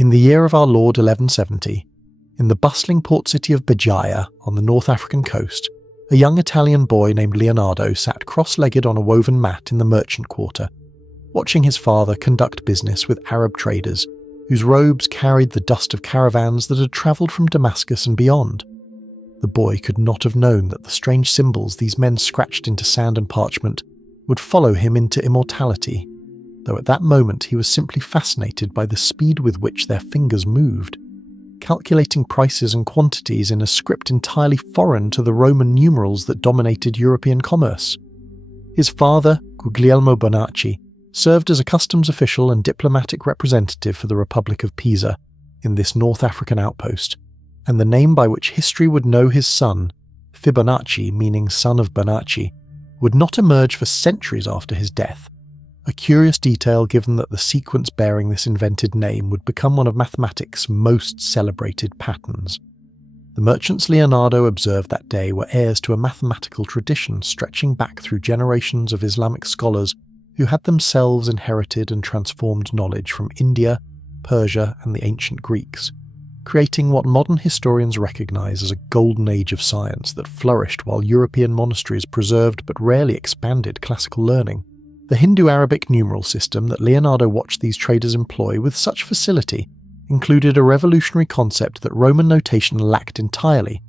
In the year of our Lord 1170, in the bustling port city of Beggiaia on the North African coast, a young Italian boy named Leonardo sat cross-legged on a woven mat in the merchant quarter, watching his father conduct business with Arab traders whose robes carried the dust of caravans that had travelled from Damascus and beyond. The boy could not have known that the strange symbols these men scratched into sand and parchment would follow him into immortality, though at that moment he was simply fascinated by the speed with which their fingers moved, calculating prices and quantities in a script entirely foreign to the Roman numerals that dominated European commerce. His father, Guglielmo Bonacci, served as a customs official and diplomatic representative for the Republic of Pisa in this North African outpost, and the name by which history would know his son, Fibonacci meaning son of Bonacci, would not emerge for centuries after his death, a curious detail given that the sequence bearing this invented name would become one of mathematics' most celebrated patterns. The merchants Leonardo observed that day were heirs to a mathematical tradition stretching back through generations of Islamic scholars who had themselves inherited and transformed knowledge from India, Persia, and the ancient Greeks, creating what modern historians recognize as a golden age of science that flourished while European monasteries preserved but rarely expanded classical learning. The Hindu-Arabic numeral system that Leonardo watched these traders employ with such facility included a revolutionary concept that Roman notation lacked entirely: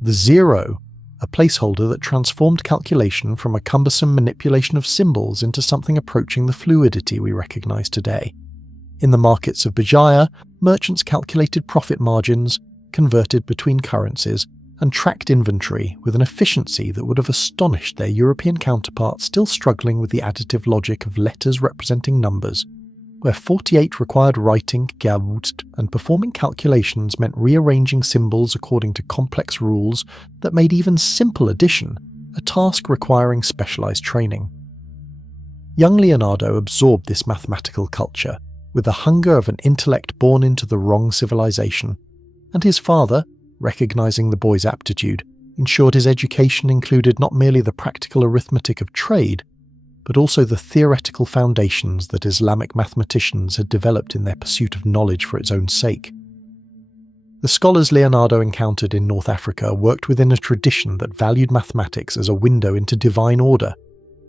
the zero, a placeholder that transformed calculation from a cumbersome manipulation of symbols into something approaching the fluidity we recognize today. In the markets of Beggiaia, merchants calculated profit margins, converted between currencies, and tracked inventory with an efficiency that would have astonished their European counterparts still struggling with the additive logic of letters representing numbers, where 48 required writing, gewutzt, and performing calculations meant rearranging symbols according to complex rules that made even simple addition a task requiring specialized training. Young Leonardo absorbed this mathematical culture with the hunger of an intellect born into the wrong civilization, and his father, recognizing the boy's aptitude, ensured his education included not merely the practical arithmetic of trade, but also the theoretical foundations that Islamic mathematicians had developed in their pursuit of knowledge for its own sake. The scholars Leonardo encountered in North Africa worked within a tradition that valued mathematics as a window into divine order,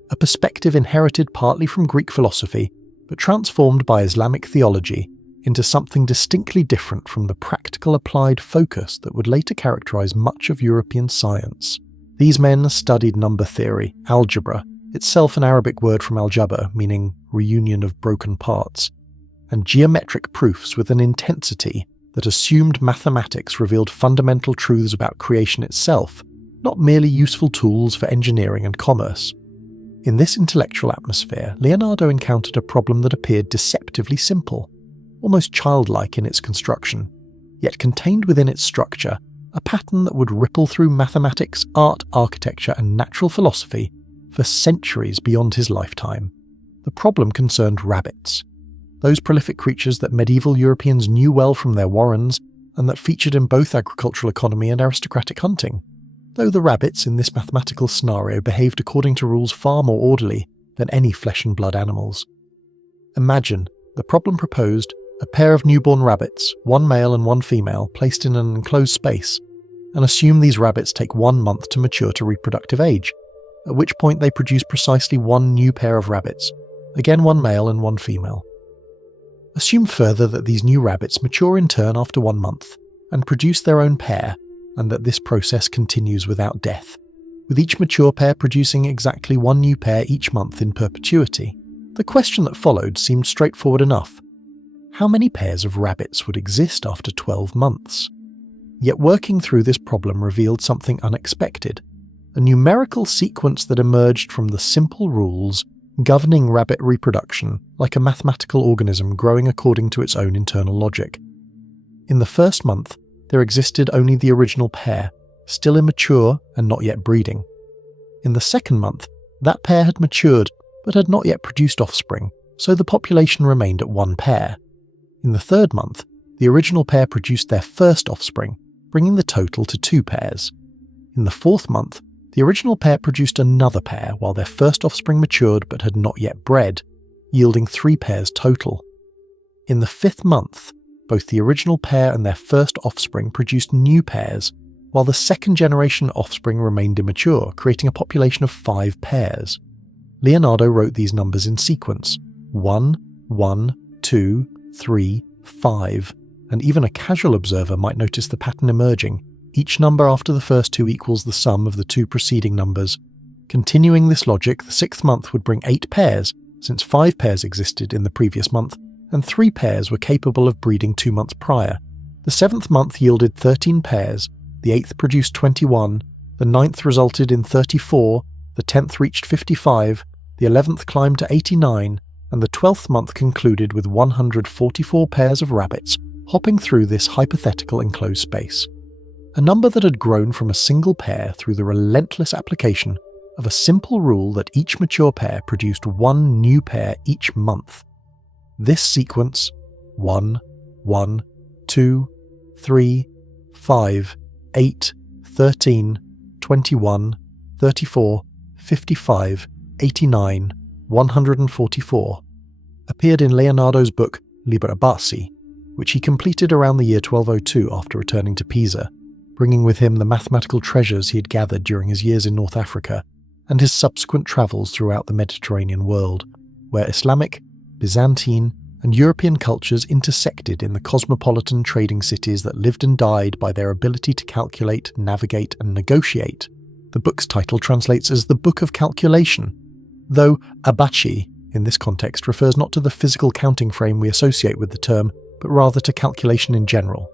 a perspective inherited partly from Greek philosophy, but transformed by Islamic theology into something distinctly different from the practical applied focus that would later characterize much of European science. These men studied number theory, algebra, itself an Arabic word from al-jabr, meaning reunion of broken parts, and geometric proofs with an intensity that assumed mathematics revealed fundamental truths about creation itself, not merely useful tools for engineering and commerce. In this intellectual atmosphere, Leonardo encountered a problem that appeared deceptively simple, almost childlike in its construction, yet contained within its structure a pattern that would ripple through mathematics, art, architecture, and natural philosophy for centuries beyond his lifetime. The problem concerned rabbits, those prolific creatures that medieval Europeans knew well from their warrens and that featured in both agricultural economy and aristocratic hunting, though the rabbits in this mathematical scenario behaved according to rules far more orderly than any flesh and blood animals. Imagine, the problem proposed, a pair of newborn rabbits, one male and one female, placed in an enclosed space, and assume these rabbits take 1 month to mature to reproductive age, at which point they produce precisely one new pair of rabbits, again one male and one female. Assume further that these new rabbits mature in turn after 1 month, and produce their own pair, and that this process continues without death, with each mature pair producing exactly one new pair each month in perpetuity. The question that followed seemed straightforward enough. How many pairs of rabbits would exist after 12 months? Yet working through this problem revealed something unexpected, a numerical sequence that emerged from the simple rules governing rabbit reproduction like a mathematical organism growing according to its own internal logic. In the first month, there existed only the original pair, still immature and not yet breeding. In the second month, that pair had matured but had not yet produced offspring, so the population remained at 1 pair. In the third month, the original pair produced their first offspring, bringing the total to 2 pairs. In the fourth month, the original pair produced another pair while their first offspring matured but had not yet bred, yielding 3 pairs total. In the 5th month, both the original pair and their first offspring produced new pairs, while the second-generation offspring remained immature, creating a population of 5 pairs. Leonardo wrote these numbers in sequence: 1, 1, 2, 3, 5, and even a casual observer might notice the pattern emerging. Each number after the first 2 equals the sum of the 2 preceding numbers. Continuing this logic, the 6th month would bring 8 pairs, since 5 pairs existed in the previous month, and 3 pairs were capable of breeding 2 months prior. The 7th month yielded 13 pairs, the 8th produced 21, the 9th resulted in 34, the 10th reached 55, the 11th climbed to 89, and the 12th month concluded with 144 pairs of rabbits hopping through this hypothetical enclosed space. A number that had grown from a single pair through the relentless application of a simple rule that each mature pair produced 1 new pair each month. This sequence, 1, 1, 2, 3, 5, 8, 13, 21, 34, 55, 89, 144, appeared in Leonardo's book Liber Abaci, which he completed around the year 1202 after returning to Pisa, bringing with him the mathematical treasures he had gathered during his years in North Africa and his subsequent travels throughout the Mediterranean world, where Islamic, Byzantine, and European cultures intersected in the cosmopolitan trading cities that lived and died by their ability to calculate, navigate, and negotiate. The book's title translates as the Book of Calculation, though Abaci, in this context, refers not to the physical counting frame we associate with the term, but rather to calculation in general.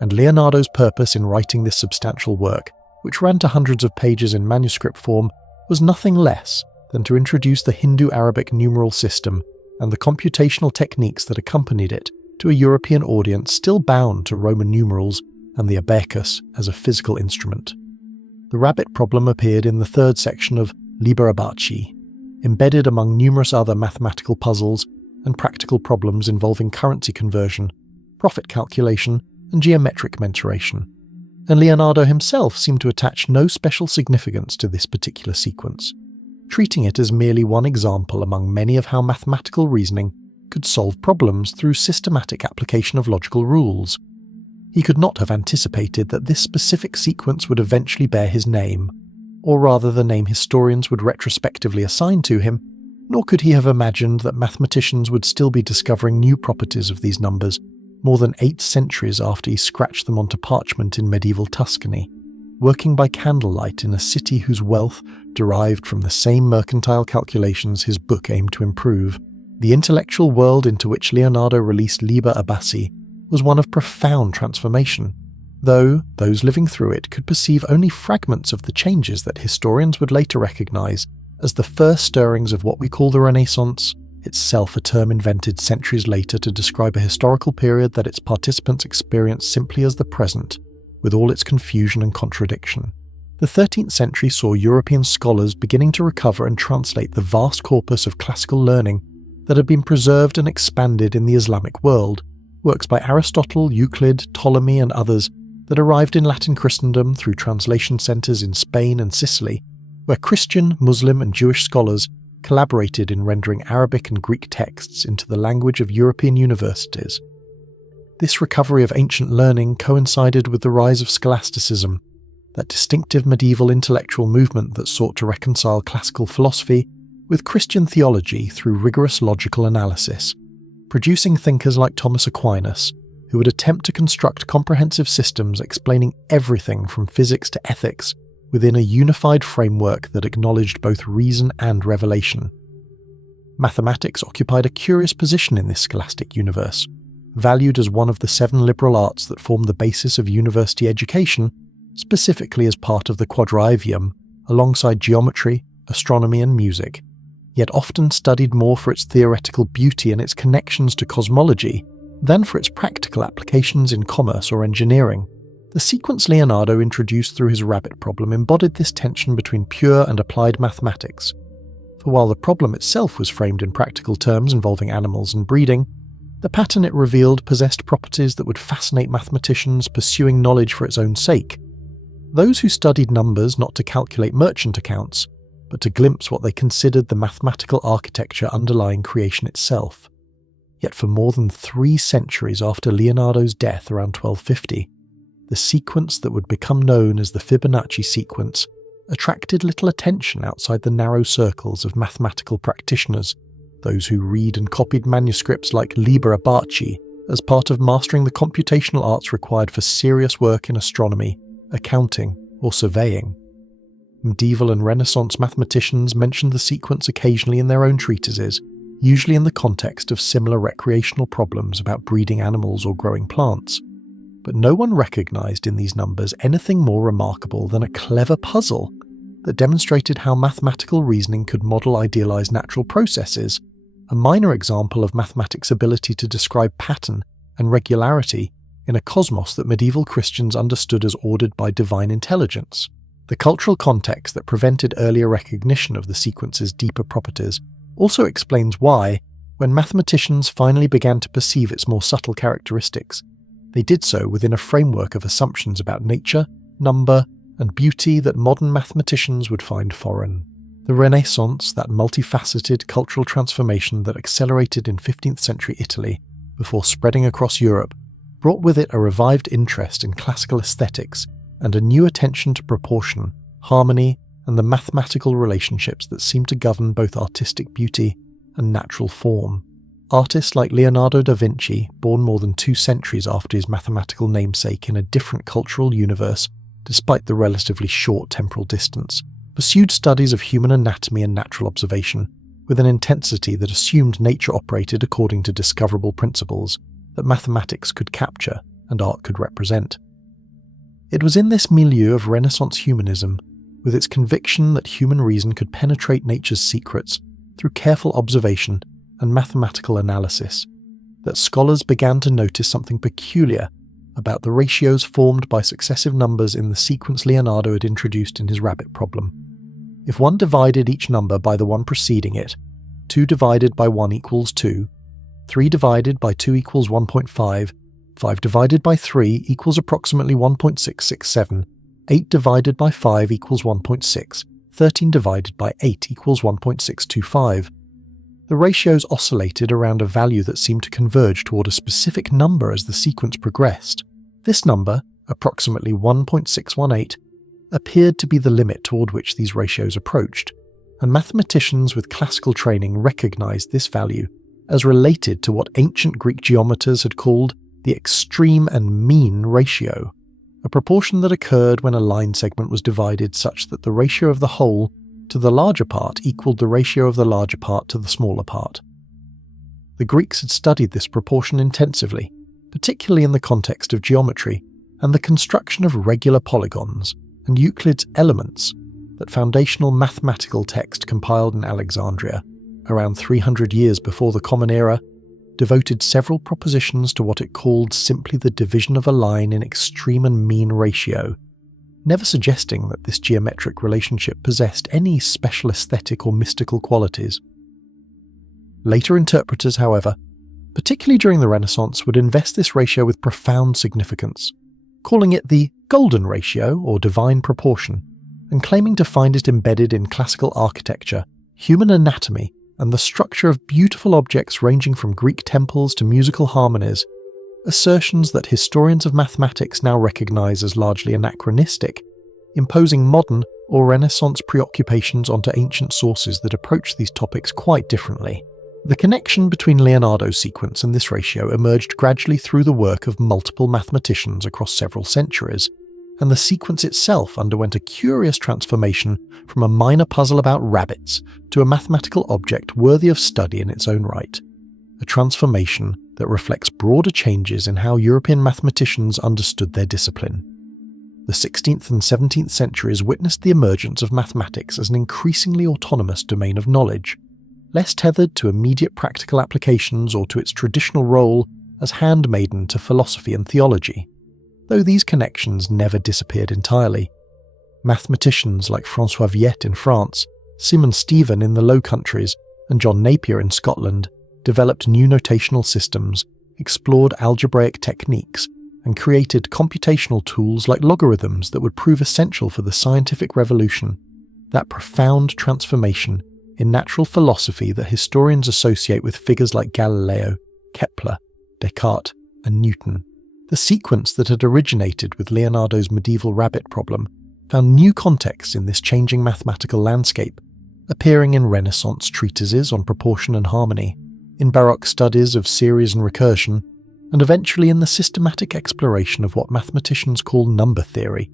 And Leonardo's purpose in writing this substantial work, which ran to hundreds of pages in manuscript form, was nothing less than to introduce the Hindu-Arabic numeral system and the computational techniques that accompanied it to a European audience still bound to Roman numerals and the abacus as a physical instrument. The rabbit problem appeared in the 3rd section of Liber Abaci, embedded among numerous other mathematical puzzles and practical problems involving currency conversion, profit calculation, and geometric mensuration. And Leonardo himself seemed to attach no special significance to this particular sequence, treating it as merely one example among many of how mathematical reasoning could solve problems through systematic application of logical rules. He could not have anticipated that this specific sequence would eventually bear his name, or rather the name historians would retrospectively assign to him, nor could he have imagined that mathematicians would still be discovering new properties of these numbers more than 8 centuries after he scratched them onto parchment in medieval Tuscany, working by candlelight in a city whose wealth derived from the same mercantile calculations his book aimed to improve. The intellectual world into which Leonardo released Liber Abaci was one of profound transformation, though those living through it could perceive only fragments of the changes that historians would later recognize as the first stirrings of what we call the Renaissance, itself a term invented centuries later to describe a historical period that its participants experienced simply as the present, with all its confusion and contradiction. The 13th century saw European scholars beginning to recover and translate the vast corpus of classical learning that had been preserved and expanded in the Islamic world, works by Aristotle, Euclid, Ptolemy, and others that arrived in Latin Christendom through translation centres in Spain and Sicily, where Christian, Muslim, and Jewish scholars collaborated in rendering Arabic and Greek texts into the language of European universities. This recovery of ancient learning coincided with the rise of Scholasticism, that distinctive medieval intellectual movement that sought to reconcile classical philosophy with Christian theology through rigorous logical analysis, producing thinkers like Thomas Aquinas, who would attempt to construct comprehensive systems explaining everything from physics to ethics within a unified framework that acknowledged both reason and revelation. Mathematics occupied a curious position in this scholastic universe, valued as one of the 7 liberal arts that form the basis of university education, specifically as part of the quadrivium, alongside geometry, astronomy, and music, yet often studied more for its theoretical beauty and its connections to cosmology than for its practical applications in commerce or engineering. The sequence Leonardo introduced through his rabbit problem embodied this tension between pure and applied mathematics, for while the problem itself was framed in practical terms involving animals and breeding, the pattern it revealed possessed properties that would fascinate mathematicians pursuing knowledge for its own sake. Those who studied numbers not to calculate merchant accounts, but to glimpse what they considered the mathematical architecture underlying creation itself. Yet for more than 3 centuries after Leonardo's death around 1250, the sequence that would become known as the Fibonacci sequence attracted little attention outside the narrow circles of mathematical practitioners, those who read and copied manuscripts like Liber Abaci as part of mastering the computational arts required for serious work in astronomy, accounting, or surveying. Medieval and Renaissance mathematicians mentioned the sequence occasionally in their own treatises, usually in the context of similar recreational problems about breeding animals or growing plants. But no one recognized in these numbers anything more remarkable than a clever puzzle that demonstrated how mathematical reasoning could model idealized natural processes, a minor example of mathematics' ability to describe pattern and regularity in a cosmos that medieval Christians understood as ordered by divine intelligence. The cultural context that prevented earlier recognition of the sequence's deeper properties also explains why, when mathematicians finally began to perceive its more subtle characteristics, they did so within a framework of assumptions about nature, number, and beauty that modern mathematicians would find foreign. The Renaissance, that multifaceted cultural transformation that accelerated in 15th century Italy before spreading across Europe, brought with it a revived interest in classical aesthetics and a new attention to proportion, harmony, and the mathematical relationships that seem to govern both artistic beauty and natural form. Artists like Leonardo da Vinci, born more than 2 centuries after his mathematical namesake in a different cultural universe, despite the relatively short temporal distance, pursued studies of human anatomy and natural observation with an intensity that assumed nature operated according to discoverable principles that mathematics could capture and art could represent. It was in this milieu of Renaissance humanism, with its conviction that human reason could penetrate nature's secrets through careful observation and mathematical analysis, that scholars began to notice something peculiar about the ratios formed by successive numbers in the sequence Leonardo had introduced in his rabbit problem. If one divided each number by the one preceding it, 2 divided by 1 equals 2, 3 divided by 2 equals 1.5, 5 divided by 3 equals approximately 1.667, 8 divided by 5 equals 1.6, 13 divided by 8 equals 1.625. The ratios oscillated around a value that seemed to converge toward a specific number as the sequence progressed. This number, approximately 1.618, appeared to be the limit toward which these ratios approached, and mathematicians with classical training recognized this value as related to what ancient Greek geometers had called the extreme and mean ratio, a proportion that occurred when a line segment was divided such that the ratio of the whole to the larger part equaled the ratio of the larger part to the smaller part. The Greeks had studied this proportion intensively, particularly in the context of geometry and the construction of regular polygons and Euclid's Elements, that foundational mathematical text compiled in Alexandria, around 300 years before the Common Era, devoted several propositions to what it called simply the division of a line in extreme and mean ratio, never suggesting that this geometric relationship possessed any special aesthetic or mystical qualities. Later interpreters, however, particularly during the Renaissance, would invest this ratio with profound significance, calling it the golden ratio or divine proportion, and claiming to find it embedded in classical architecture, human anatomy, and the structure of beautiful objects ranging from Greek temples to musical harmonies, assertions that historians of mathematics now recognize as largely anachronistic, imposing modern or Renaissance preoccupations onto ancient sources that approach these topics quite differently. The connection between Leonardo's sequence and this ratio emerged gradually through the work of multiple mathematicians across several centuries, and the sequence itself underwent a curious transformation from a minor puzzle about rabbits to a mathematical object worthy of study in its own right, a transformation that reflects broader changes in how European mathematicians understood their discipline. The 16th and 17th centuries witnessed the emergence of mathematics as an increasingly autonomous domain of knowledge, less tethered to immediate practical applications or to its traditional role as handmaiden to philosophy and theology, though these connections never disappeared entirely. Mathematicians like François Viette in France, Simon Stevin in the Low Countries, and John Napier in Scotland developed new notational systems, explored algebraic techniques, and created computational tools like logarithms that would prove essential for the scientific revolution, that profound transformation in natural philosophy that historians associate with figures like Galileo, Kepler, Descartes, and Newton. The sequence that had originated with Leonardo's medieval rabbit problem found new contexts in this changing mathematical landscape, appearing in Renaissance treatises on proportion and harmony, in Baroque studies of series and recursion, and eventually in the systematic exploration of what mathematicians call number theory,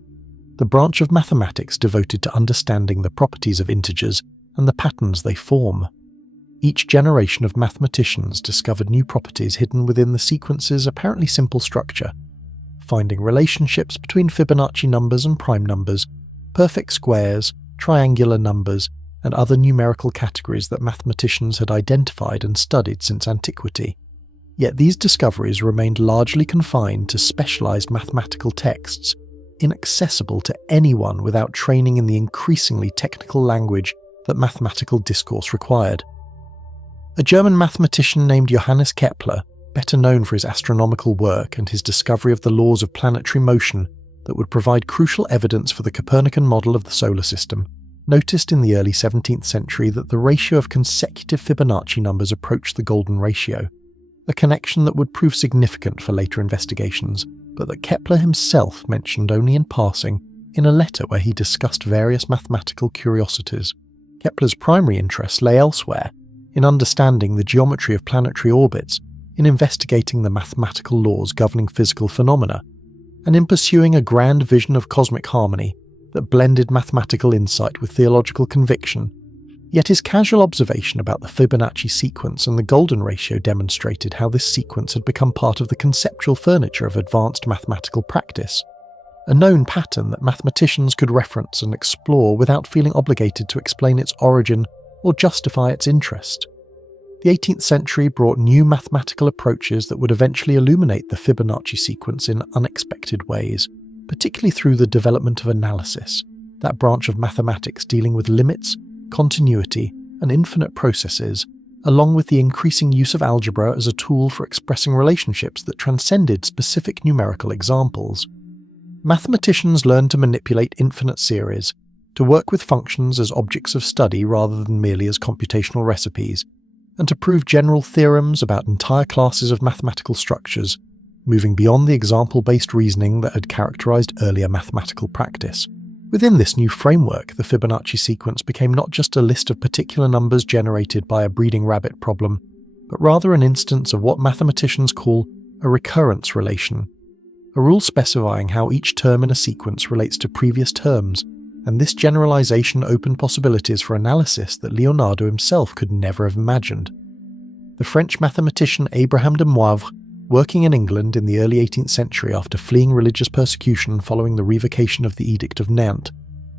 the branch of mathematics devoted to understanding the properties of integers and the patterns they form. Each generation of mathematicians discovered new properties hidden within the sequence's apparently simple structure, finding relationships between Fibonacci numbers and prime numbers, perfect squares, triangular numbers, and other numerical categories that mathematicians had identified and studied since antiquity. Yet these discoveries remained largely confined to specialized mathematical texts, inaccessible to anyone without training in the increasingly technical language that mathematical discourse required. A German mathematician named Johannes Kepler, better known for his astronomical work and his discovery of the laws of planetary motion that would provide crucial evidence for the Copernican model of the solar system, noticed in the early 17th century that the ratio of consecutive Fibonacci numbers approached the golden ratio, a connection that would prove significant for later investigations, but that Kepler himself mentioned only in passing in a letter where he discussed various mathematical curiosities. Kepler's primary interest lay elsewhere, in understanding the geometry of planetary orbits, in investigating the mathematical laws governing physical phenomena, and in pursuing a grand vision of cosmic harmony that blended mathematical insight with theological conviction. Yet his casual observation about the Fibonacci sequence and the golden ratio demonstrated how this sequence had become part of the conceptual furniture of advanced mathematical practice, a known pattern that mathematicians could reference and explore without feeling obligated to explain its origin or justify its interest. The 18th century brought new mathematical approaches that would eventually illuminate the Fibonacci sequence in unexpected ways, particularly through the development of analysis, that branch of mathematics dealing with limits, continuity, and infinite processes, along with the increasing use of algebra as a tool for expressing relationships that transcended specific numerical examples. Mathematicians learned to manipulate infinite series, to work with functions as objects of study rather than merely as computational recipes, and to prove general theorems about entire classes of mathematical structures, moving beyond the example-based reasoning that had characterized earlier mathematical practice. Within this new framework, the Fibonacci sequence became not just a list of particular numbers generated by a breeding rabbit problem, but rather an instance of what mathematicians call a recurrence relation, a rule specifying how each term in a sequence relates to previous terms, and this generalization opened possibilities for analysis that Leonardo himself could never have imagined. The French mathematician Abraham de Moivre, working in England in the early 18th century after fleeing religious persecution following the revocation of the Edict of Nantes,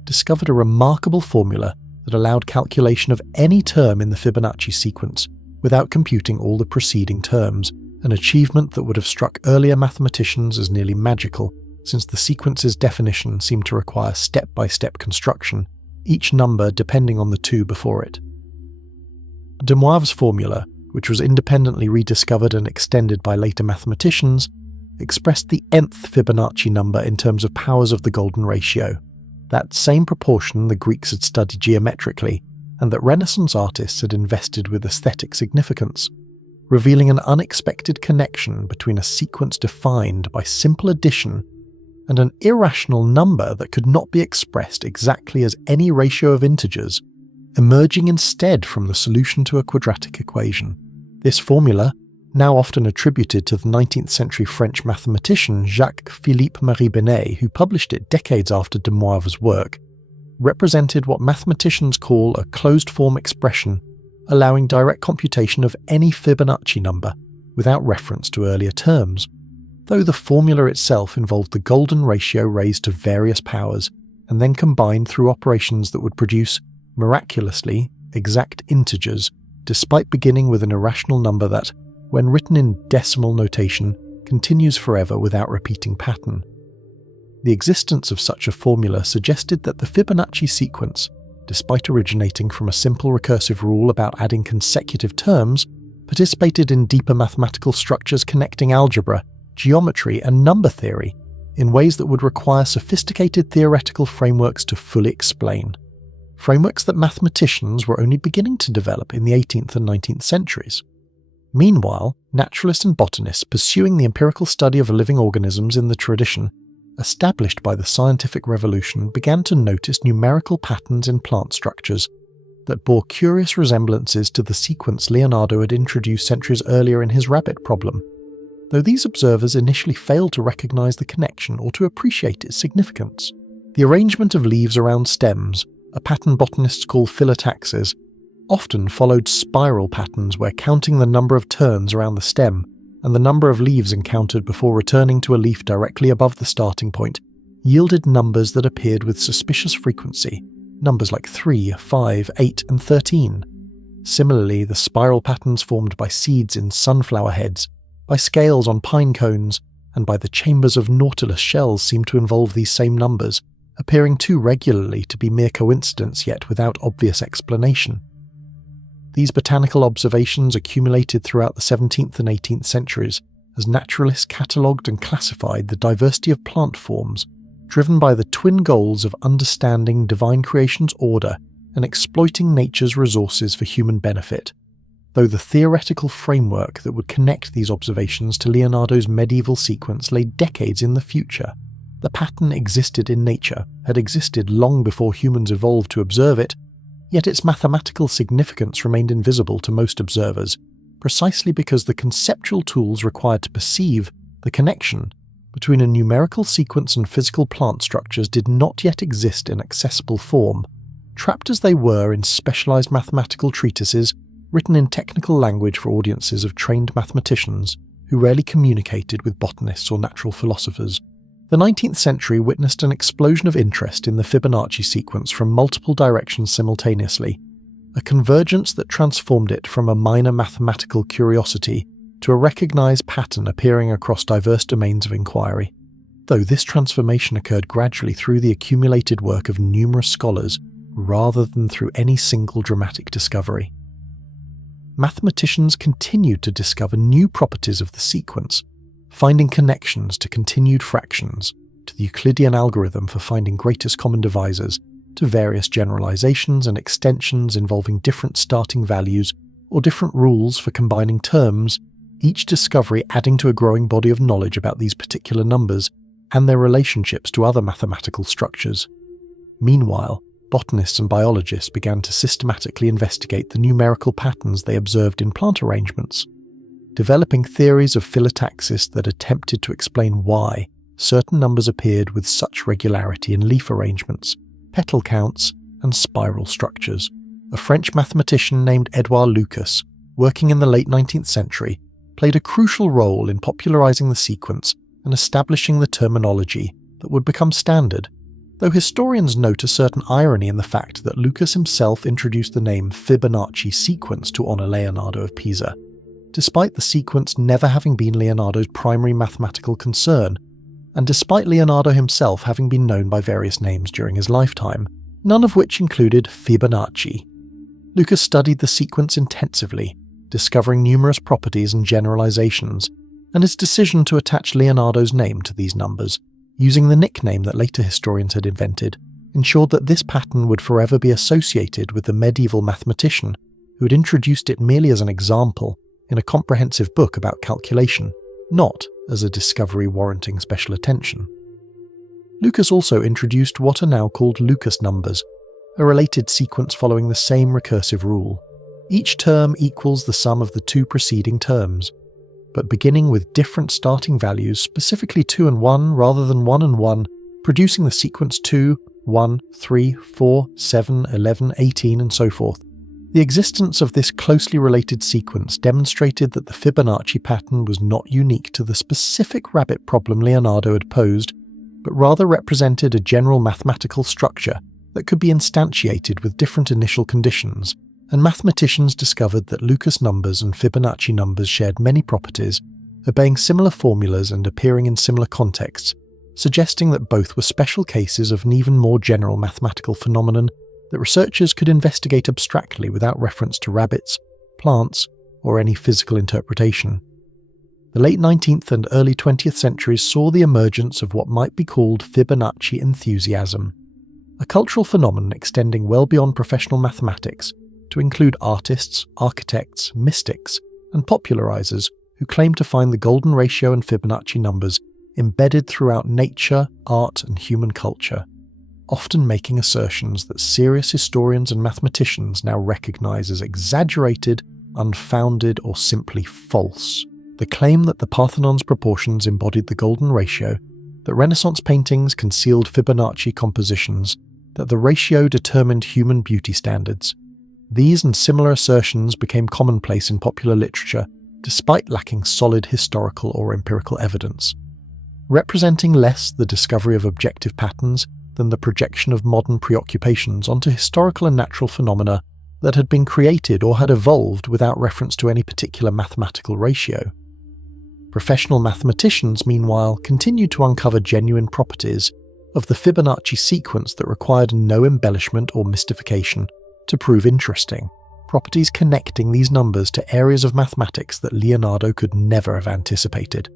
discovered a remarkable formula that allowed calculation of any term in the Fibonacci sequence without computing all the preceding terms, an achievement that would have struck earlier mathematicians as nearly magical, since the sequence's definition seemed to require step-by-step construction, each number depending on the two before it. De Moivre's formula, which was independently rediscovered and extended by later mathematicians, expressed the nth Fibonacci number in terms of powers of the golden ratio, that same proportion the Greeks had studied geometrically, and that Renaissance artists had invested with aesthetic significance, revealing an unexpected connection between a sequence defined by simple addition and an irrational number that could not be expressed exactly as any ratio of integers, emerging instead from the solution to a quadratic equation. This formula, now often attributed to the 19th century French mathematician Jacques-Philippe Marie Binet, who published it decades after de Moivre's work, represented what mathematicians call a closed-form expression, allowing direct computation of any Fibonacci number, without reference to earlier terms, though the formula itself involved the golden ratio raised to various powers, and then combined through operations that would produce, miraculously, exact integers, despite beginning with an irrational number that, when written in decimal notation, continues forever without repeating pattern. The existence of such a formula suggested that the Fibonacci sequence, despite originating from a simple recursive rule about adding consecutive terms, participated in deeper mathematical structures connecting algebra, geometry, and number theory in ways that would require sophisticated theoretical frameworks to fully explain. Frameworks that mathematicians were only beginning to develop in the 18th and 19th centuries. Meanwhile, naturalists and botanists pursuing the empirical study of living organisms in the tradition established by the scientific revolution began to notice numerical patterns in plant structures that bore curious resemblances to the sequence Leonardo had introduced centuries earlier in his rabbit problem, though these observers initially failed to recognize the connection or to appreciate its significance. The arrangement of leaves around stems, a pattern botanists call phyllotaxis, often followed spiral patterns where counting the number of turns around the stem and the number of leaves encountered before returning to a leaf directly above the starting point yielded numbers that appeared with suspicious frequency, numbers like 3, 5, 8, and 13. Similarly, the spiral patterns formed by seeds in sunflower heads, by scales on pine cones, and by the chambers of nautilus shells seem to involve these same numbers, appearing too regularly to be mere coincidence yet without obvious explanation. These botanical observations accumulated throughout the 17th and 18th centuries as naturalists catalogued and classified the diversity of plant forms, driven by the twin goals of understanding divine creation's order and exploiting nature's resources for human benefit. Though the theoretical framework that would connect these observations to Leonardo's medieval sequence lay decades in the future, the pattern existed in nature, had existed long before humans evolved to observe it, yet its mathematical significance remained invisible to most observers, precisely because the conceptual tools required to perceive the connection between a numerical sequence and physical plant structures did not yet exist in accessible form, trapped as they were in specialized mathematical treatises written in technical language for audiences of trained mathematicians who rarely communicated with botanists or natural philosophers. The 19th century witnessed an explosion of interest in the Fibonacci sequence from multiple directions simultaneously, a convergence that transformed it from a minor mathematical curiosity to a recognized pattern appearing across diverse domains of inquiry. Though this transformation occurred gradually through the accumulated work of numerous scholars rather than through any single dramatic discovery. Mathematicians continued to discover new properties of the sequence, finding connections to continued fractions, to the Euclidean algorithm for finding greatest common divisors, to various generalizations and extensions involving different starting values or different rules for combining terms, each discovery adding to a growing body of knowledge about these particular numbers and their relationships to other mathematical structures. Meanwhile, botanists and biologists began to systematically investigate the numerical patterns they observed in plant arrangements, developing theories of phyllotaxis that attempted to explain why certain numbers appeared with such regularity in leaf arrangements, petal counts, and spiral structures. A French mathematician named Édouard Lucas, working in the late 19th century, played a crucial role in popularizing the sequence and establishing the terminology that would become standard, though historians note a certain irony in the fact that Lucas himself introduced the name Fibonacci sequence to honor Leonardo of Pisa, despite the sequence never having been Leonardo's primary mathematical concern, and despite Leonardo himself having been known by various names during his lifetime, none of which included Fibonacci. Lucas studied the sequence intensively, discovering numerous properties and generalizations, and his decision to attach Leonardo's name to these numbers, using the nickname that later historians had invented, ensured that this pattern would forever be associated with the medieval mathematician who had introduced it merely as an example in a comprehensive book about calculation, not as a discovery warranting special attention. Lucas also introduced what are now called Lucas numbers, a related sequence following the same recursive rule. Each term equals the sum of the two preceding terms, but beginning with different starting values, specifically 2 and 1 rather than 1 and 1, producing the sequence 2, 1, 3, 4, 7, 11, 18, and so forth. The existence of this closely related sequence demonstrated that the Fibonacci pattern was not unique to the specific rabbit problem Leonardo had posed, but rather represented a general mathematical structure that could be instantiated with different initial conditions, and mathematicians discovered that Lucas numbers and Fibonacci numbers shared many properties, obeying similar formulas and appearing in similar contexts, suggesting that both were special cases of an even more general mathematical phenomenon that researchers could investigate abstractly without reference to rabbits, plants, or any physical interpretation. The late 19th and early 20th centuries saw the emergence of what might be called Fibonacci enthusiasm, a cultural phenomenon extending well beyond professional mathematics to include artists, architects, mystics, and popularizers who claim to find the golden ratio and Fibonacci numbers embedded throughout nature, art, and human culture, often making assertions that serious historians and mathematicians now recognize as exaggerated, unfounded, or simply false. The claim that the Parthenon's proportions embodied the golden ratio, that Renaissance paintings concealed Fibonacci compositions, that the ratio determined human beauty standards. These and similar assertions became commonplace in popular literature despite lacking solid historical or empirical evidence, representing less the discovery of objective patterns than the projection of modern preoccupations onto historical and natural phenomena that had been created or had evolved without reference to any particular mathematical ratio. Professional mathematicians, meanwhile, continued to uncover genuine properties of the Fibonacci sequence that required no embellishment or mystification to prove interesting, properties connecting these numbers to areas of mathematics that Leonardo could never have anticipated.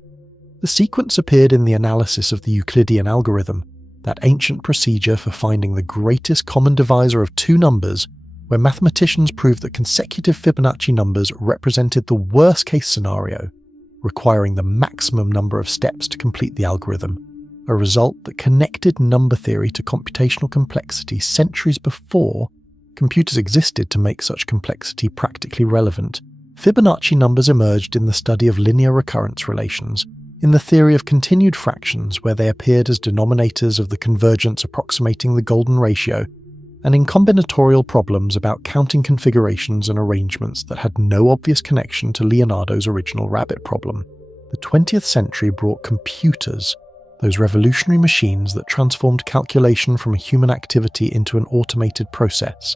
The sequence appeared in the analysis of the Euclidean algorithm, that ancient procedure for finding the greatest common divisor of two numbers, where mathematicians proved that consecutive Fibonacci numbers represented the worst-case scenario, requiring the maximum number of steps to complete the algorithm, a result that connected number theory to computational complexity centuries before computers existed to make such complexity practically relevant. Fibonacci numbers emerged in the study of linear recurrence relations, in the theory of continued fractions where they appeared as denominators of the convergence approximating the golden ratio, and in combinatorial problems about counting configurations and arrangements that had no obvious connection to Leonardo's original rabbit problem. The 20th century brought computers, those revolutionary machines that transformed calculation from a human activity into an automated process,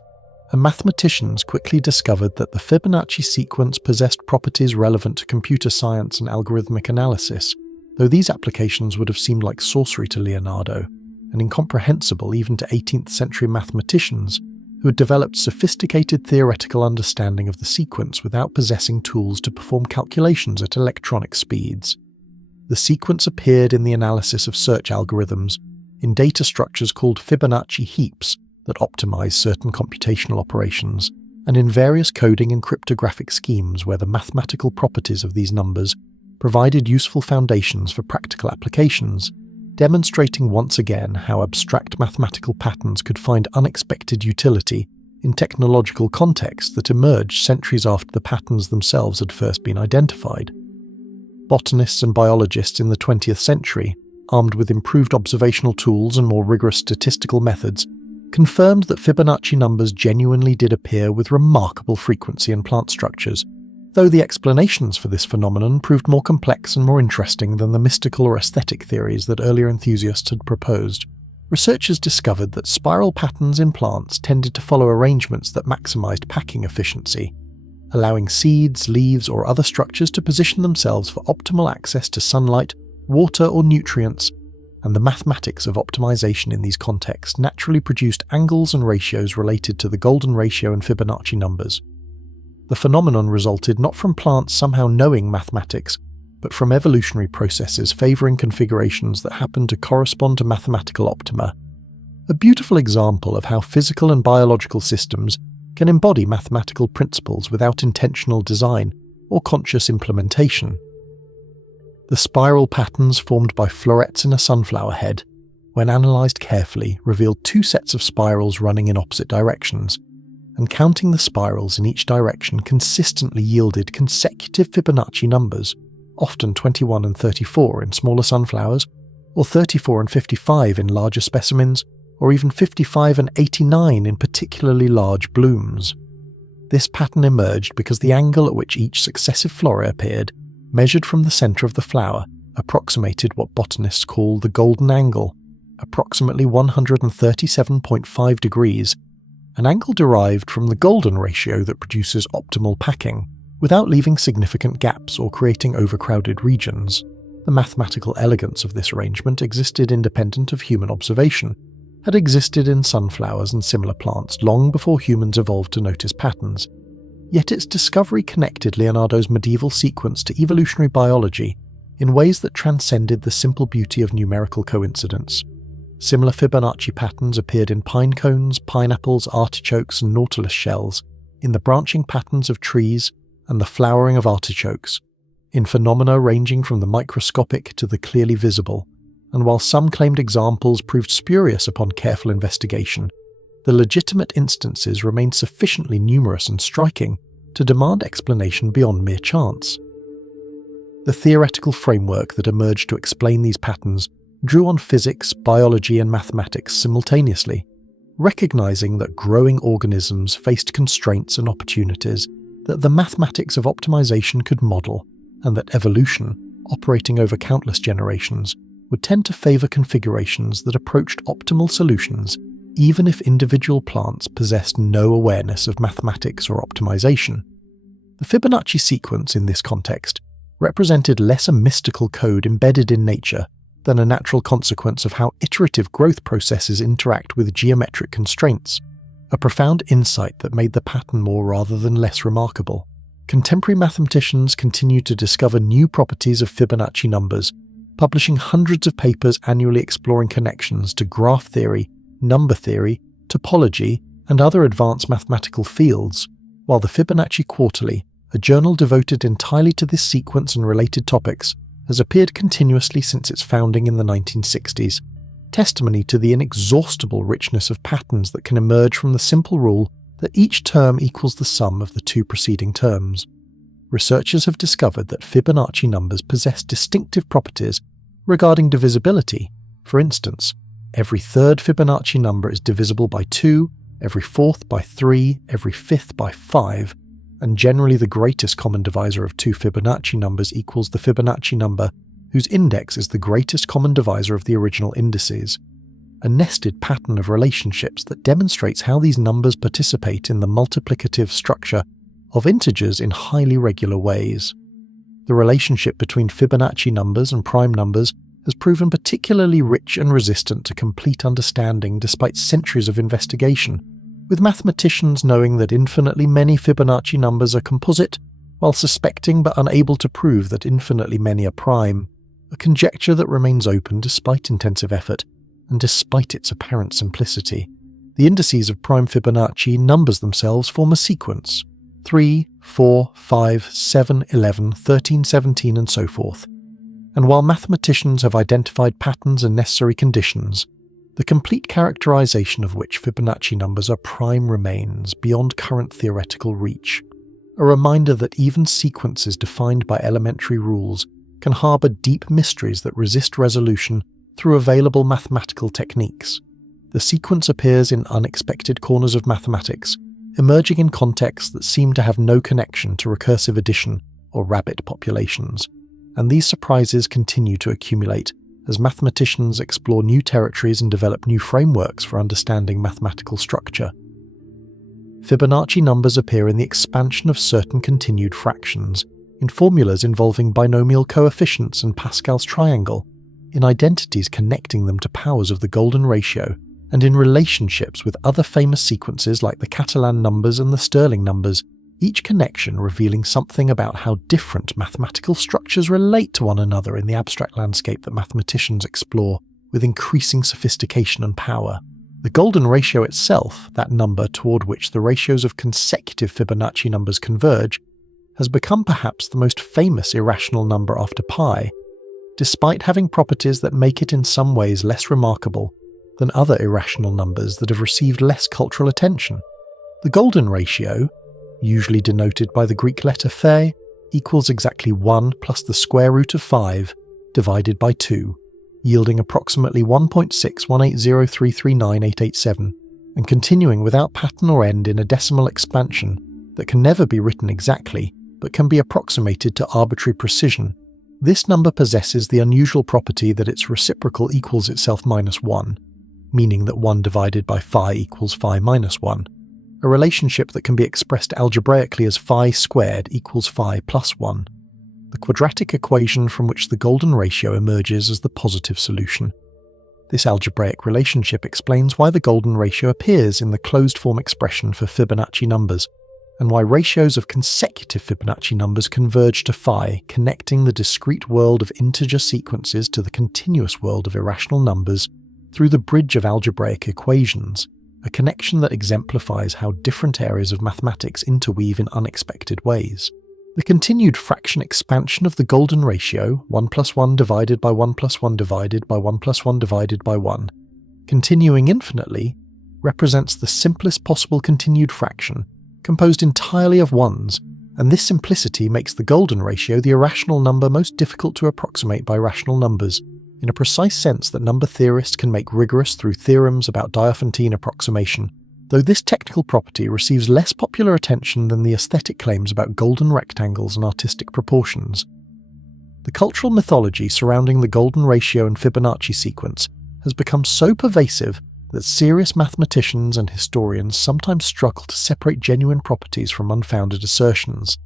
and mathematicians quickly discovered that the Fibonacci sequence possessed properties relevant to computer science and algorithmic analysis, though these applications would have seemed like sorcery to Leonardo, and incomprehensible even to 18th century mathematicians who had developed sophisticated theoretical understanding of the sequence without possessing tools to perform calculations at electronic speeds. The sequence appeared in the analysis of search algorithms, in data structures called Fibonacci heaps that optimize certain computational operations, and in various coding and cryptographic schemes where the mathematical properties of these numbers provided useful foundations for practical applications, demonstrating once again how abstract mathematical patterns could find unexpected utility in technological contexts that emerged centuries after the patterns themselves had first been identified. Botanists and biologists in the 20th century, armed with improved observational tools and more rigorous statistical methods, confirmed that Fibonacci numbers genuinely did appear with remarkable frequency in plant structures, though the explanations for this phenomenon proved more complex and more interesting than the mystical or aesthetic theories that earlier enthusiasts had proposed. Researchers discovered that spiral patterns in plants tended to follow arrangements that maximized packing efficiency, allowing seeds, leaves, or other structures to position themselves for optimal access to sunlight, water, or nutrients, and the mathematics of optimization in these contexts naturally produced angles and ratios related to the golden ratio and Fibonacci numbers. The phenomenon resulted not from plants somehow knowing mathematics, but from evolutionary processes favoring configurations that happened to correspond to mathematical optima. A beautiful example of how physical and biological systems can embody mathematical principles without intentional design or conscious implementation. The spiral patterns formed by florets in a sunflower head, when analysed carefully, revealed two sets of spirals running in opposite directions, and counting the spirals in each direction consistently yielded consecutive Fibonacci numbers, often 21 and 34 in smaller sunflowers, or 34 and 55 in larger specimens, or even 55 and 89 in particularly large blooms. This pattern emerged because the angle at which each successive flora appeared, measured from the centre of the flower, approximated what botanists call the golden angle, approximately 137.5 degrees, an angle derived from the golden ratio that produces optimal packing, without leaving significant gaps or creating overcrowded regions. The mathematical elegance of this arrangement existed independent of human observation, had existed in sunflowers and similar plants long before humans evolved to notice patterns. Yet its discovery connected Leonardo's medieval sequence to evolutionary biology in ways that transcended the simple beauty of numerical coincidence. Similar Fibonacci patterns appeared in pine cones, pineapples, artichokes, and nautilus shells, in the branching patterns of trees, and the flowering of artichokes, in phenomena ranging from the microscopic to the clearly visible, and while some claimed examples proved spurious upon careful investigation, the legitimate instances remained sufficiently numerous and striking to demand explanation beyond mere chance. The theoretical framework that emerged to explain these patterns drew on physics, biology, and mathematics simultaneously, recognizing that growing organisms faced constraints and opportunities that the mathematics of optimization could model, and that evolution, operating over countless generations, would tend to favor configurations that approached optimal solutions even if individual plants possessed no awareness of mathematics or optimization. The Fibonacci sequence in this context represented less a mystical code embedded in nature than a natural consequence of how iterative growth processes interact with geometric constraints, a profound insight that made the pattern more rather than less remarkable. Contemporary mathematicians continue to discover new properties of Fibonacci numbers, publishing hundreds of papers annually exploring connections to graph theory, number theory, topology, and other advanced mathematical fields, while the Fibonacci Quarterly, a journal devoted entirely to this sequence and related topics, has appeared continuously since its founding in the 1960s, testimony to the inexhaustible richness of patterns that can emerge from the simple rule that each term equals the sum of the two preceding terms. Researchers have discovered that Fibonacci numbers possess distinctive properties regarding divisibility. For instance, every third Fibonacci number is divisible by 2, every fourth by 3, every fifth by 5, and generally the greatest common divisor of two Fibonacci numbers equals the Fibonacci number whose index is the greatest common divisor of the original indices, a nested pattern of relationships that demonstrates how these numbers participate in the multiplicative structure of integers in highly regular ways. The relationship between Fibonacci numbers and prime numbers has proven particularly rich and resistant to complete understanding despite centuries of investigation, with mathematicians knowing that infinitely many Fibonacci numbers are composite, while suspecting but unable to prove that infinitely many are prime, a conjecture that remains open despite intensive effort, and despite its apparent simplicity. The indices of prime Fibonacci numbers themselves form a sequence: 3, 4, 5, 7, 11, 13, 17, and so forth. And while mathematicians have identified patterns and necessary conditions, the complete characterization of which Fibonacci numbers are prime remains beyond current theoretical reach, a reminder that even sequences defined by elementary rules can harbor deep mysteries that resist resolution through available mathematical techniques. The sequence appears in unexpected corners of mathematics, emerging in contexts that seem to have no connection to recursive addition or rabbit populations, and these surprises continue to accumulate as mathematicians explore new territories and develop new frameworks for understanding mathematical structure. Fibonacci numbers appear in the expansion of certain continued fractions, in formulas involving binomial coefficients and Pascal's triangle, in identities connecting them to powers of the golden ratio, and in relationships with other famous sequences like the Catalan numbers and the Stirling numbers, each connection revealing something about how different mathematical structures relate to one another in the abstract landscape that mathematicians explore with increasing sophistication and power. The golden ratio itself, that number toward which the ratios of consecutive Fibonacci numbers converge, has become perhaps the most famous irrational number after pi, despite having properties that make it in some ways less remarkable than other irrational numbers that have received less cultural attention. The golden ratio, usually denoted by the Greek letter phi, equals exactly 1 plus the square root of 5 divided by 2, yielding approximately 1.61803398887, and continuing without pattern or end in a decimal expansion that can never be written exactly, but can be approximated to arbitrary precision. This number possesses the unusual property that its reciprocal equals itself minus 1, meaning that 1 divided by phi equals phi minus 1, a relationship that can be expressed algebraically as phi squared equals phi plus 1, the quadratic equation from which the golden ratio emerges as the positive solution. This algebraic relationship explains why the golden ratio appears in the closed-form expression for Fibonacci numbers, and why ratios of consecutive Fibonacci numbers converge to phi, connecting the discrete world of integer sequences to the continuous world of irrational numbers through the bridge of algebraic equations, a connection that exemplifies how different areas of mathematics interweave in unexpected ways. The continued fraction expansion of the golden ratio, 1 plus 1 divided by 1 plus 1 divided by 1 plus 1 divided by 1, continuing infinitely, represents the simplest possible continued fraction, composed entirely of ones, and this simplicity makes the golden ratio the irrational number most difficult to approximate by rational numbers, in a precise sense that number theorists can make rigorous through theorems about Diophantine approximation, though this technical property receives less popular attention than the aesthetic claims about golden rectangles and artistic proportions. The cultural mythology surrounding the golden ratio and Fibonacci sequence has become so pervasive that serious mathematicians and historians sometimes struggle to separate genuine properties from unfounded assertions,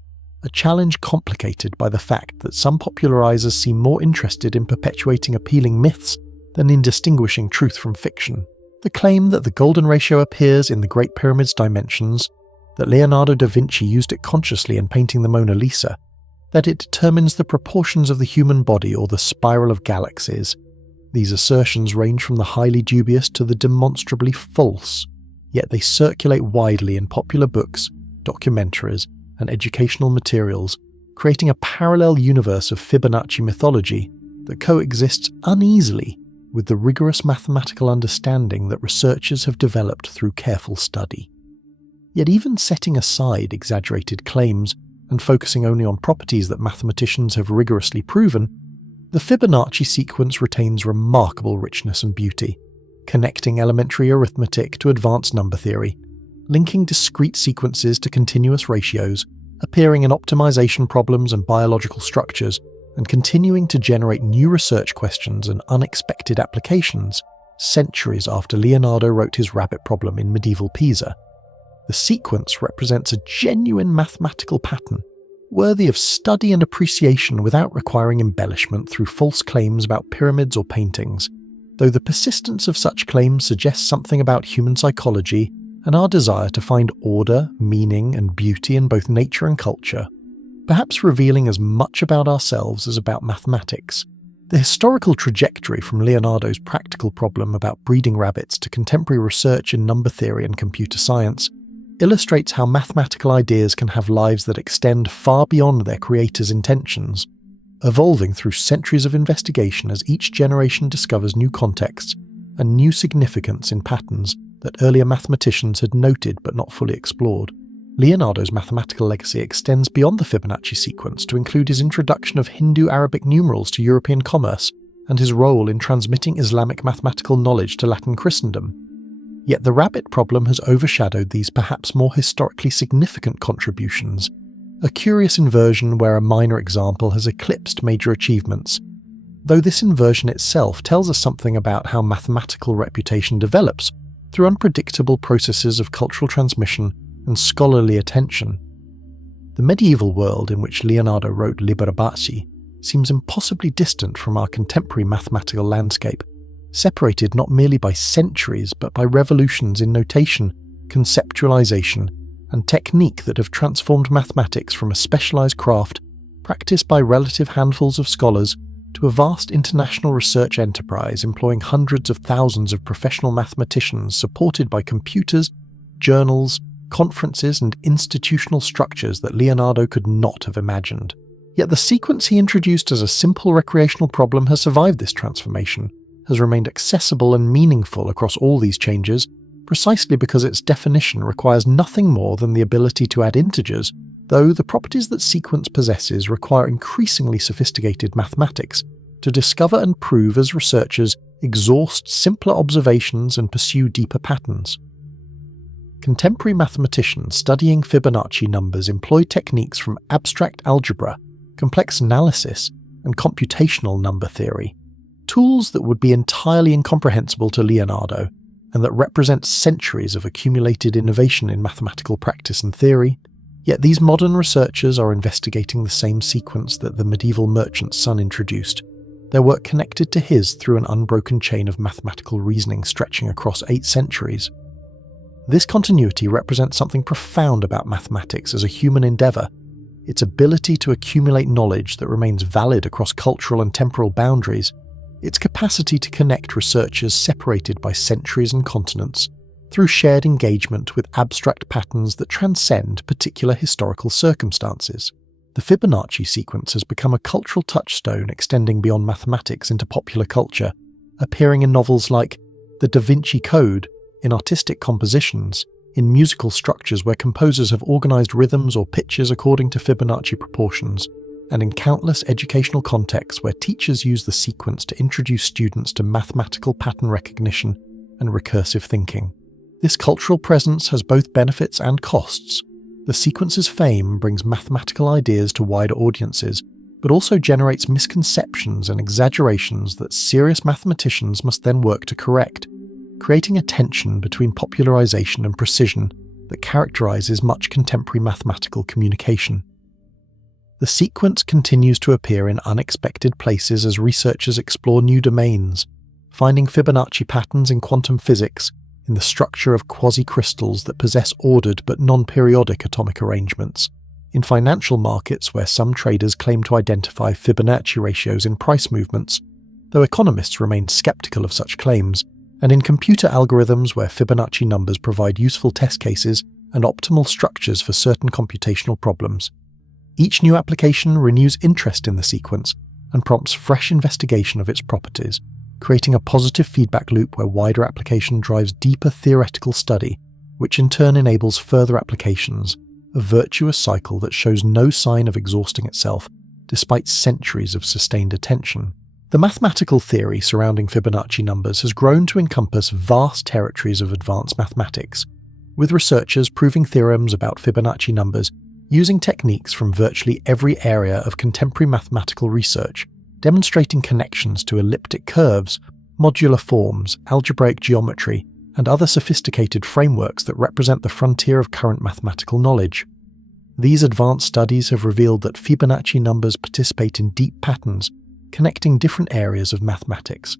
a challenge complicated by the fact that some popularizers seem more interested in perpetuating appealing myths than in distinguishing truth from fiction. The claim that the golden ratio appears in the Great Pyramid's dimensions, that Leonardo da Vinci used it consciously in painting the Mona Lisa, that it determines the proportions of the human body or the spiral of galaxies. These assertions range from the highly dubious to the demonstrably false, yet they circulate widely in popular books, documentaries, and educational materials, creating a parallel universe of Fibonacci mythology that coexists uneasily with the rigorous mathematical understanding that researchers have developed through careful study. Yet even setting aside exaggerated claims and focusing only on properties that mathematicians have rigorously proven, the Fibonacci sequence retains remarkable richness and beauty, connecting elementary arithmetic to advanced number theory, linking discrete sequences to continuous ratios, appearing in optimization problems and biological structures, and continuing to generate new research questions and unexpected applications centuries after Leonardo wrote his rabbit problem in medieval Pisa. The sequence represents a genuine mathematical pattern, worthy of study and appreciation without requiring embellishment through false claims about pyramids or paintings, though the persistence of such claims suggests something about human psychology and our desire to find order, meaning, and beauty in both nature and culture, perhaps revealing as much about ourselves as about mathematics. The historical trajectory from Leonardo's practical problem about breeding rabbits to contemporary research in number theory and computer science illustrates how mathematical ideas can have lives that extend far beyond their creator's intentions, evolving through centuries of investigation as each generation discovers new contexts and new significance in patterns that earlier mathematicians had noted but not fully explored. Leonardo's mathematical legacy extends beyond the Fibonacci sequence to include his introduction of Hindu-Arabic numerals to European commerce and his role in transmitting Islamic mathematical knowledge to Latin Christendom. Yet the rabbit problem has overshadowed these perhaps more historically significant contributions, a curious inversion where a minor example has eclipsed major achievements, though this inversion itself tells us something about how mathematical reputation develops through unpredictable processes of cultural transmission and scholarly attention. The medieval world in which Leonardo wrote Liber Abaci seems impossibly distant from our contemporary mathematical landscape, separated not merely by centuries but by revolutions in notation, conceptualization, and technique that have transformed mathematics from a specialized craft practiced by relative handfuls of scholars to a vast international research enterprise employing hundreds of thousands of professional mathematicians supported by computers, journals, conferences, and institutional structures that Leonardo could not have imagined. Yet the sequence he introduced as a simple recreational problem has survived this transformation, has remained accessible and meaningful across all these changes, precisely because its definition requires nothing more than the ability to add integers, though the properties that sequence possesses require increasingly sophisticated mathematics to discover and prove as researchers exhaust simpler observations and pursue deeper patterns. Contemporary mathematicians studying Fibonacci numbers employ techniques from abstract algebra, complex analysis, and computational number theory, tools that would be entirely incomprehensible to Leonardo, and that represent centuries of accumulated innovation in mathematical practice and theory. Yet these modern researchers are investigating the same sequence that the medieval merchant's son introduced, their work connected to his through an unbroken chain of mathematical reasoning stretching across 8 centuries. This continuity represents something profound about mathematics as a human endeavour, its ability to accumulate knowledge that remains valid across cultural and temporal boundaries, its capacity to connect researchers separated by centuries and continents through shared engagement with abstract patterns that transcend particular historical circumstances. The Fibonacci sequence has become a cultural touchstone extending beyond mathematics into popular culture, appearing in novels like The Da Vinci Code, in artistic compositions, in musical structures where composers have organized rhythms or pitches according to Fibonacci proportions, and in countless educational contexts where teachers use the sequence to introduce students to mathematical pattern recognition and recursive thinking. This cultural presence has both benefits and costs. The sequence's fame brings mathematical ideas to wider audiences, but also generates misconceptions and exaggerations that serious mathematicians must then work to correct, creating a tension between popularization and precision that characterizes much contemporary mathematical communication. The sequence continues to appear in unexpected places as researchers explore new domains, finding Fibonacci patterns in quantum physics, in the structure of quasi-crystals that possess ordered but non-periodic atomic arrangements, in financial markets where some traders claim to identify Fibonacci ratios in price movements, though economists remain skeptical of such claims, and in computer algorithms where Fibonacci numbers provide useful test cases and optimal structures for certain computational problems. Each new application renews interest in the sequence and prompts fresh investigation of its properties, creating a positive feedback loop where wider application drives deeper theoretical study, which in turn enables further applications, a virtuous cycle that shows no sign of exhausting itself, despite centuries of sustained attention. The mathematical theory surrounding Fibonacci numbers has grown to encompass vast territories of advanced mathematics, with researchers proving theorems about Fibonacci numbers using techniques from virtually every area of contemporary mathematical research, demonstrating connections to elliptic curves, modular forms, algebraic geometry, and other sophisticated frameworks that represent the frontier of current mathematical knowledge. These advanced studies have revealed that Fibonacci numbers participate in deep patterns, connecting different areas of mathematics,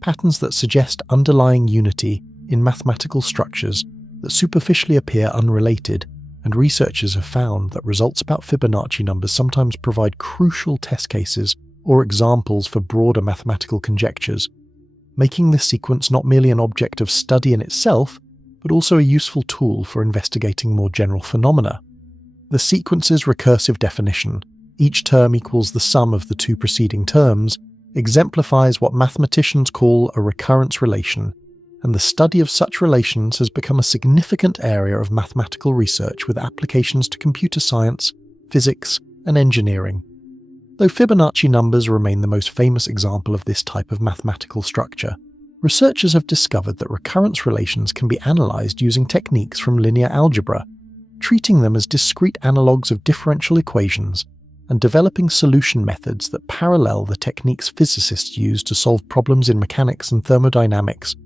patterns that suggest underlying unity in mathematical structures that superficially appear unrelated, and researchers have found that results about Fibonacci numbers sometimes provide crucial test cases or examples for broader mathematical conjectures, making this sequence not merely an object of study in itself, but also a useful tool for investigating more general phenomena. The sequence's recursive definition, each term equals the sum of the two preceding terms, exemplifies what mathematicians call a recurrence relation, and the study of such relations has become a significant area of mathematical research with applications to computer science, physics, and engineering. Though Fibonacci numbers remain the most famous example of this type of mathematical structure, researchers have discovered that recurrence relations can be analyzed using techniques from linear algebra, treating them as discrete analogues of differential equations and developing solution methods that parallel the techniques physicists use to solve problems in mechanics and thermodynamics,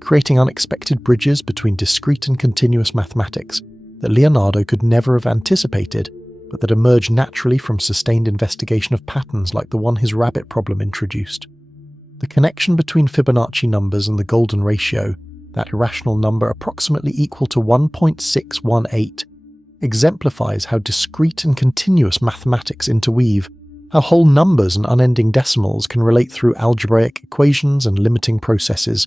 creating unexpected bridges between discrete and continuous mathematics that Leonardo could never have anticipated, but that emerged naturally from sustained investigation of patterns like the one his rabbit problem introduced. The connection between Fibonacci numbers and the golden ratio, that irrational number approximately equal to 1.618, exemplifies how discrete and continuous mathematics interweave, how whole numbers and unending decimals can relate through algebraic equations and limiting processes,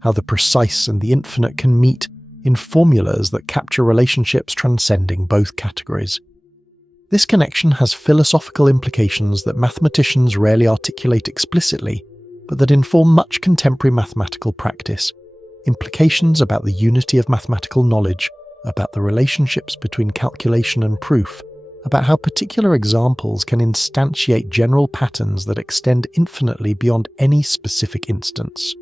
how the precise and the infinite can meet in formulas that capture relationships transcending both categories. This connection has philosophical implications that mathematicians rarely articulate explicitly, but that inform much contemporary mathematical practice, implications about the unity of mathematical knowledge, about the relationships between calculation and proof, about how particular examples can instantiate general patterns that extend infinitely beyond any specific instance.